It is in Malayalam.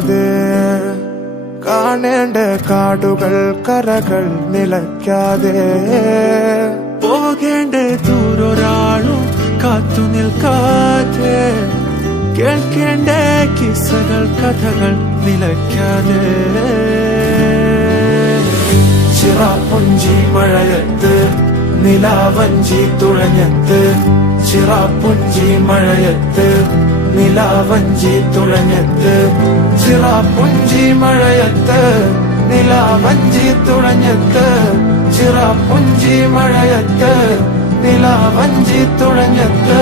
നിലയ്ക്കാതെ കാണേണ്ട കാടുകൾ കരകൾ നിലയ്ക്കാതെ പോകേണ്ട ദൂരൊരാളും കാത്തു നിൽക്കാതെ കേൾക്കേണ്ട കിസ്സകൾ കഥകൾ നിലയ്ക്കാതെ ചിറാപ്പുഞ്ചി മഴയത്ത് നിലാവഞ്ചി തുഴഞ്ഞത്ത് ചിറാപ്പുഞ്ചി മഴയത്ത് നിലാവഞ്ചി തുഴഞ്ഞത്ത് ചിറാപ്പുഞ്ചി മഴയത്ത് നിലാവഞ്ചി തുഴഞ്ഞത്ത് ചിറാപ്പുഞ്ചി മഴയത്ത് നിലാവഞ്ചി തുഴഞ്ഞത്ത്